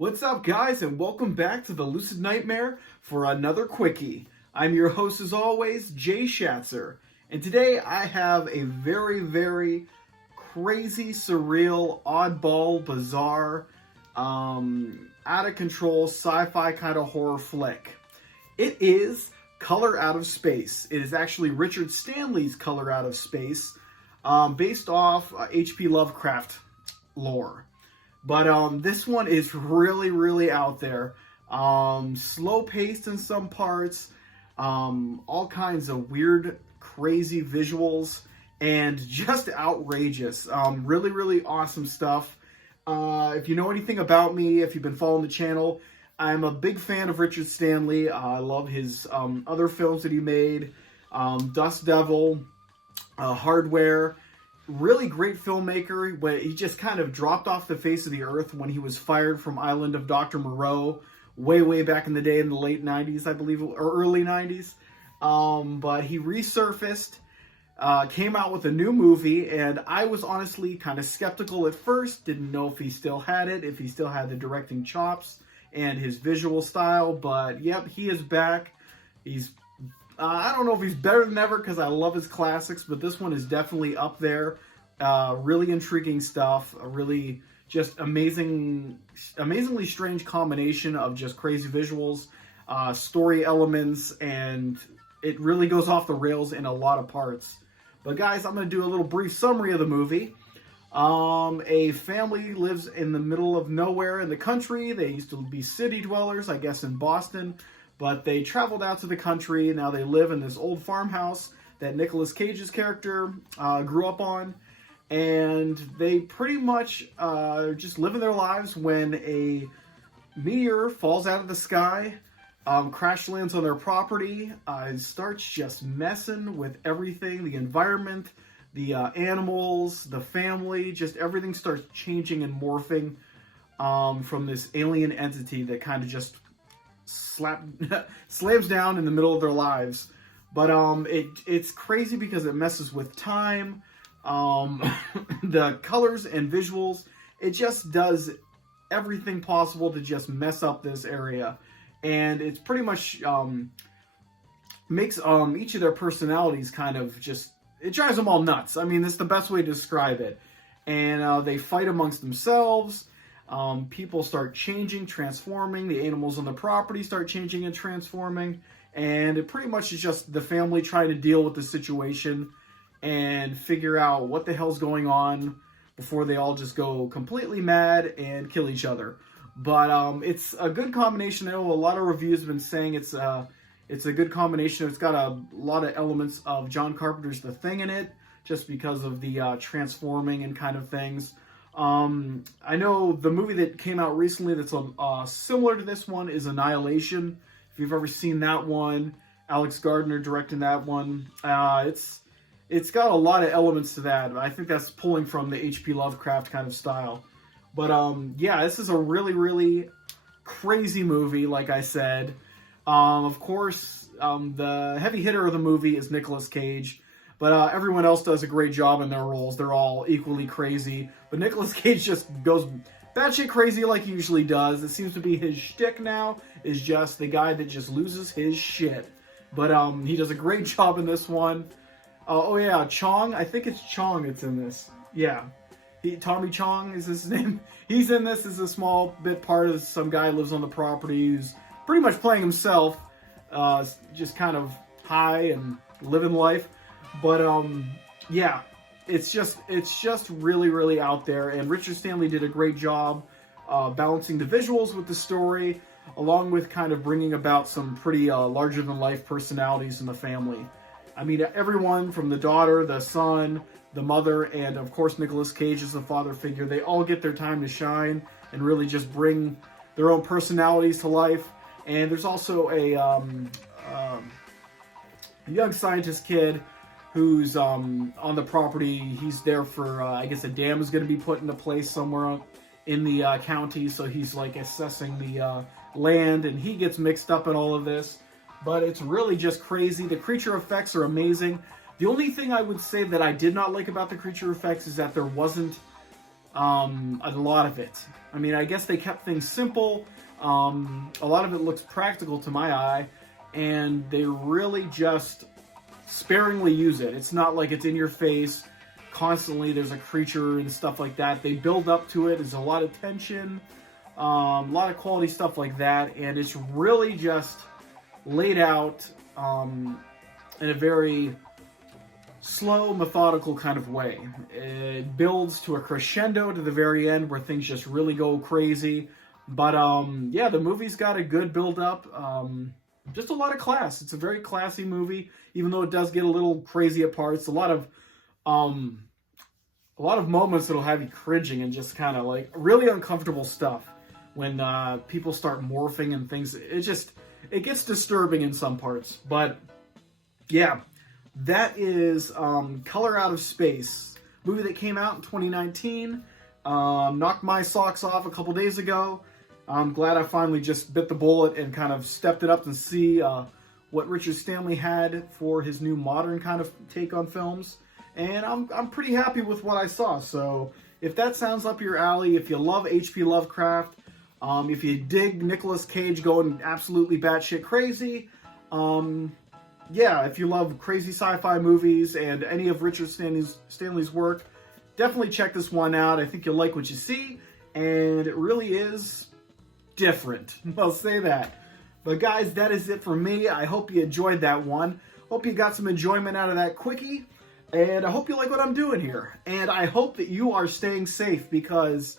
What's up, guys, and welcome back to the Lucid Nightmare for another Quickie. I'm your host, as always, Jay Schatzer, and today I have a very crazy, surreal, oddball, bizarre, out-of-control, sci-fi kind of horror flick. It is Color Out of Space. It is actually Richard Stanley's Color Out of Space, based off HP Lovecraft lore. But this one is really out there. Slow-paced in some parts, all kinds of weird, crazy visuals, and just outrageous. Really awesome stuff. If you know anything about me, if you've been following the channel, I'm a big fan of Richard Stanley. I love his other films that he made. Dust Devil, Hardware. Really great filmmaker, but he just kind of dropped off the face of the earth when he was fired from Island of Dr. Moreau way back in the day, in the late 90s, I believe, or early 90s. But he resurfaced, came out with a new movie, and I was honestly kind of skeptical at first. Didn't know if he still had it, if he still had the directing chops and his visual style. But yep, he is back. He's I don't know if he's better than ever because I love his classics, but this one is definitely up there. Really intriguing stuff. A really just amazingly strange combination of just crazy visuals, story elements, and it really goes off the rails in a lot of parts. But guys, I'm going to do a little brief summary of the movie. A family lives in the middle of nowhere in the country. They used to be city dwellers, I guess, in Boston. But they traveled out to the country. Now they live in this old farmhouse that Nicolas Cage's character grew up on. And they pretty much just living their lives when a meteor falls out of the sky, crash lands on their property, and starts just messing with everything, the environment, the animals, the family, just everything starts changing and morphing from this alien entity that kind of just slams down in the middle of their lives. But it's crazy because it messes with time, the colors and visuals. It just does everything possible to just mess up this area, and it's pretty much makes each of their personalities kind of just, it drives them all nuts. I mean, that's the best way to describe it. And they fight amongst themselves. People start changing, transforming. The animals on the property start changing and transforming. And it pretty much is just the family trying to deal with the situation and figure out what the hell's going on before they all just go completely mad and kill each other. But it's a good combination. I know a lot of reviews have been saying it's a good combination. It's got a lot of elements of John Carpenter's The Thing in it, just because of the transforming and kind of things. I know the movie that came out recently that's similar to this one is Annihilation. If you've ever seen that one, Alex Gardner directing that one. It's got a lot of elements to that. I think that's pulling from the HP Lovecraft kind of style. But yeah, this is a really crazy movie, like I said. Of course, the heavy hitter of the movie is Nicolas Cage. But everyone else does a great job in their roles. They're all equally crazy. But Nicolas Cage just goes batshit crazy like he usually does. It seems to be his shtick now, is just the guy that just loses his shit. But he does a great job in this one. Oh yeah, Chong. I think it's Chong that's in this. Yeah. Tommy Chong is his name. He's in this as a small bit part of some guy who lives on the property who's pretty much playing himself. Just kind of high and living life. But yeah, it's just really out there, and Richard Stanley did a great job balancing the visuals with the story, along with kind of bringing about some pretty larger than life personalities in the family. I mean, everyone from the daughter, the son, the mother, and of course Nicolas Cage as the father figure, they all get their time to shine and really just bring their own personalities to life. And there's also a young scientist kid who's on the property. He's there for, I guess a dam is going to be put into place somewhere in the county, so he's like assessing the land, and he gets mixed up in all of this. But it's really just crazy. The creature effects are amazing. The only thing I would say that I did not like about the creature effects is that there wasn't a lot of it. I mean, I guess they kept things simple. A lot of it looks practical to my eye, and they really just sparingly use it. It's not like it's in your face constantly. There's a creature and stuff like that. They build up to it. There's a lot of tension, a lot of quality stuff like that, and it's really just laid out in a very slow, methodical kind of way. It builds to a crescendo to the very end where things just really go crazy. But yeah, the movie's got a good build up. Just a lot of class. It's a very classy movie, even though it does get a little crazy at parts. A lot of moments that'll have you cringing and just kind of like really uncomfortable stuff when people start morphing and things. It gets disturbing in some parts. But yeah, that is Color Out of Space, movie that came out in 2019. Knocked my socks off a couple days ago. I'm glad I finally just bit the bullet and kind of stepped it up and see what Richard Stanley had for his new modern kind of take on films. And I'm pretty happy with what I saw. So if that sounds up your alley, if you love HP Lovecraft, if you dig Nicolas Cage going absolutely batshit crazy, yeah, if you love crazy sci-fi movies and any of Richard Stanley's work, definitely check this one out. I think you'll like what you see, and it really is different. I'll say that. But guys, that is it for me. I hope you enjoyed that one. Hope you got some enjoyment out of that quickie, and I hope you like what I'm doing here. And I hope that you are staying safe, because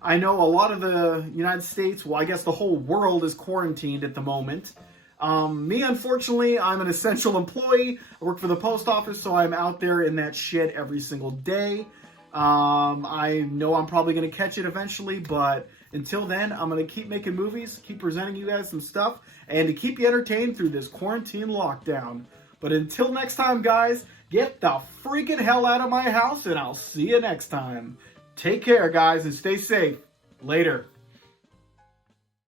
I know a lot of the United States, well, I guess the whole world is quarantined at the moment. Me, unfortunately, I'm an essential employee. I work for the post office, so I'm out there in that shit every single day. I know I'm probably going to catch it eventually, but until then, I'm going to keep making movies, keep presenting you guys some stuff, and to keep you entertained through this quarantine lockdown. But until next time, guys, get the freaking hell out of my house, and I'll see you next time. Take care, guys, and stay safe. Later.